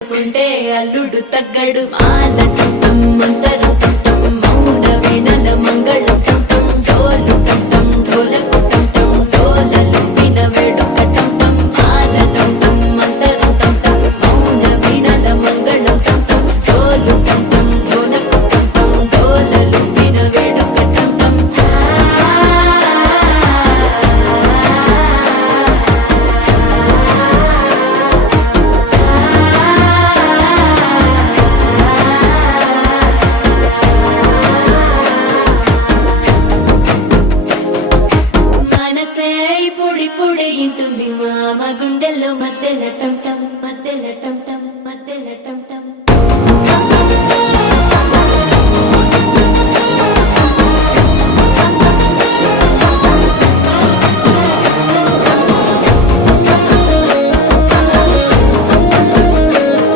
కుంటే అల్లుడు తగ్గడు. మాల చుట్టం మంతర చుట్టం మౌన వీణల మంగళ చుట్టం డోలు చుట్టం డోలకు డోలలు పొడి పొడి ఇంటుంది మామ గుండెల్లో మధ్యలో టమ్